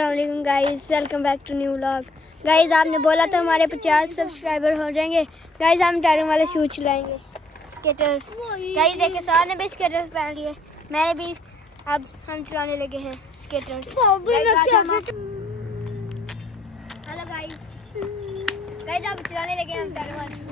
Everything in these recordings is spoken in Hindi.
अस्सलाम वालेकुम guys, welcome back to new vlog. Guys आपने बोला था हमारे 50 सब्सक्राइबर हो जाएंगे। गाइस हम टायरों वाले शूज चलाएंगे, स्केटर्स। गाइस देखिए सार ने भी स्केटर्स पहन लिए, मैंने भी। अब हम चलाने लगे हैं स्केटर्स। हेलो गाइस, अब चलाने लगे हैं हम टायरों वाले शूज।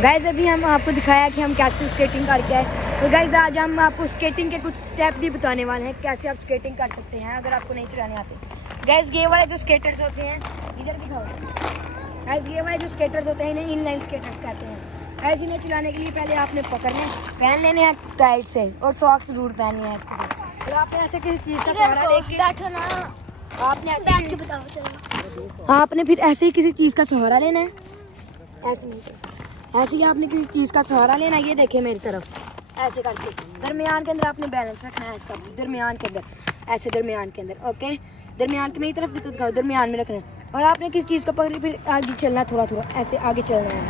गाइज अभी हम आपको दिखाया कि हम कैसे स्केटिंग करके आए। तो गाइज आज हम आपको स्केटिंग के कुछ स्टेप भी बताने वाले हैं, कैसे आप स्केटिंग कर सकते हैं अगर आपको नहीं चलाने आते। गाइज ये वाले जो स्केटर्स होते हैं, इधर दिखाओ। गाइज ये वाले जो स्केटर्स होते हैं इन्हें इनलाइन स्केटर्स कहते हैं। गाइज इन्हें चलाने के लिए पहले आपने पहन लेने हैं टाइट से, और सॉक्स जरूर पहनने हैं। और आपने ऐसे किसी चीज़ का सहारा लेके आपने फिर ऐसे ही किसी चीज़ का सहारा लेना है। ऐसे ही आपने किसी चीज़ का सहारा लेना है। ये देखिए मेरी तरफ, ऐसे करके दरमियान के अंदर आपने बैलेंस रखना है इसका, दरमियान के अंदर, ऐसे दरमियान के अंदर। ओके, दरमियान के मेरी तरफ भी तो दिखाओ, दरमियान में रखना है। और आपने किसी चीज़ को पकड़ फिर आगे चलना, थोड़ा थोड़ा ऐसे आगे चलना है।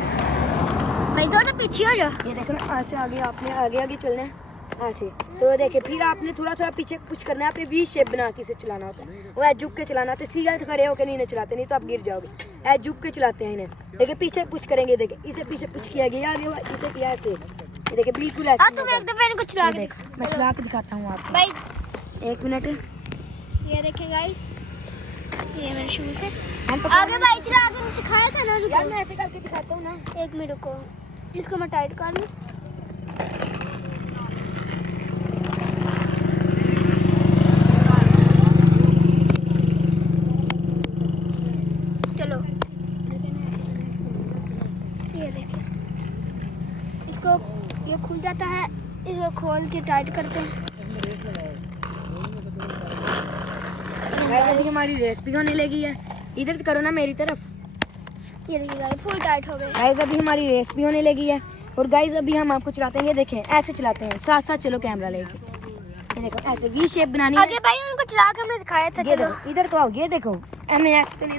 भाई तो पीछे हो जाओ। ये देखो ना, ऐसे आगे आपने आगे चलना है ऐसे। तो देखिए फिर आपने थोड़ा थोड़ा पीछे कुछ करना है, आपने वी शेप बना के इसे चलाना होता है। वो ऐसे झुक के चलाना होता है, सीधा खड़े होकर नहीं चलाते, नहीं तो आप गिर जाओगे। ऐसे झुक के चलाते हैं इन्हें। देखिए पीछे कुछ करेंगे, देखिए इसे पीछे कुछ किया गया, आगे इसे किया ऐसे। ये देखिए बिल्कुल ऐसे। तुम एक दफे इनको चला के दिखा। मैं चला के दिखाता हूँ आपको भाई। 1 मिनट। ये देखें गाइस, ये मेरे शूज है। आगे भाई चला के दिखाया था ना, यार मैं ऐसे करके दिखाता हूँ ना। 1 मिनट रुको, इसको मैं टाइट कर लूँ। चलो ये देखें, इसको ये खुल जाता है, इसको खोल के टाइट करते हैं। अभी हमारी रेस भी होने लगी है। इधर करो ना मेरी तरफ। ये देखिए गाइस, फुल टाइट हो गए। गाइस अभी हमारी रेस भी होने लगी है। और गाइस अभी हम आपको चलाते हैं, ये देखें ऐसे चलाते हैं, साथ साथ चलो कैमरा लेके। ये देखो ऐसे वी शेप बनानी है। आगे भाई उनको चला के हमने दिखाया था। ये चलो देखो इधर तो आओ, ये देखो हमें ऐसे तो नहीं,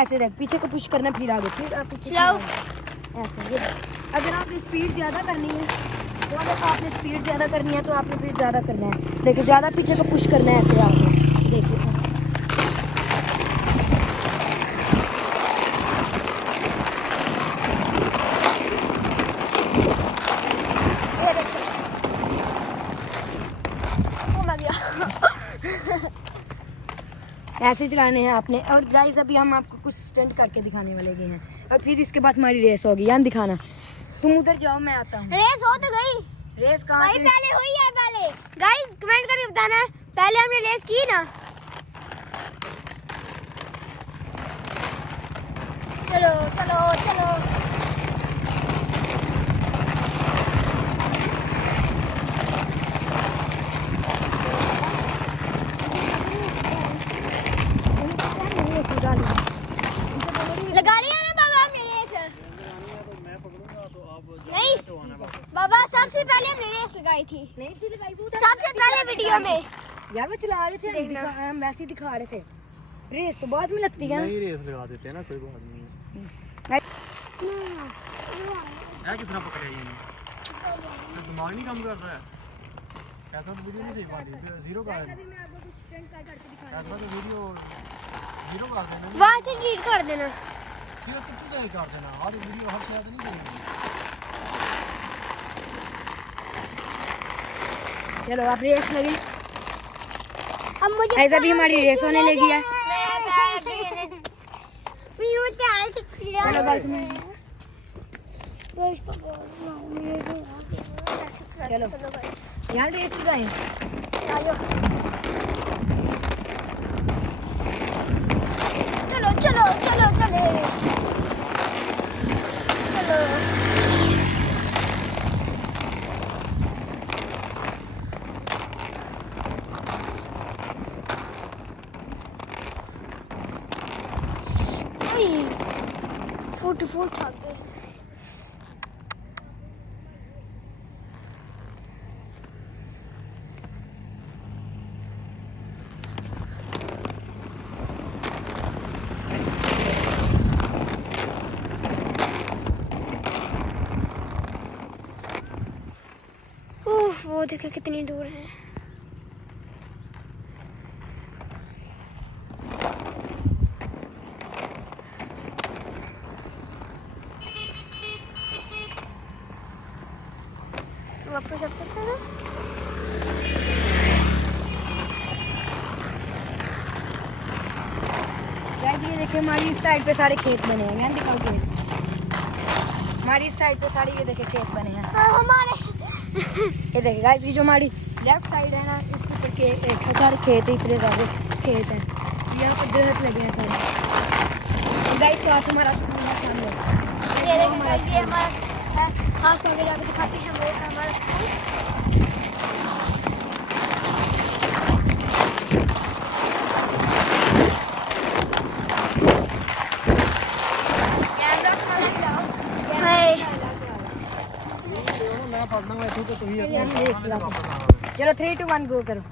ऐसे देख, पीछे को पुश करना, फिर आगे, फिर आप पीछे चलाओ। ऐसे। ये अगर आपने स्पीड ज़्यादा करनी है तो, अगर आपने स्पीड ज़्यादा करनी है तो आपने फिर ज़्यादा करना है। देखो ज़्यादा पीछे को पुश करना है ऐसे आगे। देखिए ऐसे चलाने हैं आपने। और गाइस अभी हम आपको कुछ स्टंट करके दिखाने वाले हैं, और फिर इसके बाद हमारी रेस होगी। यहाँ दिखाना, तुम उधर जाओ मैं आता हूँ। रेस हो तो गई। रेस कहाँ भाई से? पहले हुई है। पहले गाइस कमेंट करके बताना, पहले हमने रेस की ना। चलो चलो चलो। लगा लिया ना बाबा हमने रेस? नहीं बाबा, सबसे पहले हमने रेस लगाई थी। नहीं थी लगाई वो, सबसे पहले वीडियो में। यार वो चला रहे थे, हम वैसे ही दिखा रहे थे। रेस तो बाद में लगती है। नहीं रेस लगा देते हैं ना, कोई बात नहीं। यार कितना पकड़ा ये दिमाग नहीं काम करता है। ऐसा तो वीडियो नहीं सही पाती, जीरो का है। ऐसा तो वीडियो जीरो कर देना, वहाँ से डिलीट कर देना। जीरो तो नहीं कर देना। हर वीडियो हर शायद नहीं करेंगे। चलो आप रेस लगी। अब मुझे ऐसा भी हमारी रेस होने लगी है। चलो गाइस चलो यार रेस लगाएं। चलो चलो चलो चले चलो। फुट फुट आ गए। वो देखो कितनी दूर है। वापस आ सकते हैं। गाइस ये देखिए हमारी इस साइड पे सारे खेत बने हैं। यहाँ दिखाओ खेत। हमारी इस साइड पे सारे ये देखिए खेत बने हैं। हमारे ये देखिए गाइस ये जो हमारी लेफ्ट साइड है ना, इसके ऊपर के सारे खेत है, इतने सारे खेत हैं। यहाँ पर दरख्त लगे हैं सारे। और गाइस साथ हमारा स्कूल है सामने। ये देखो गाइस, ये हमारा स्कूल है। हाथ में जाके दिखाते हैं, वो है हमारा स्कूल। मैं पढ़ना मैं तो तू ही चलो 3 2 1 गो करो।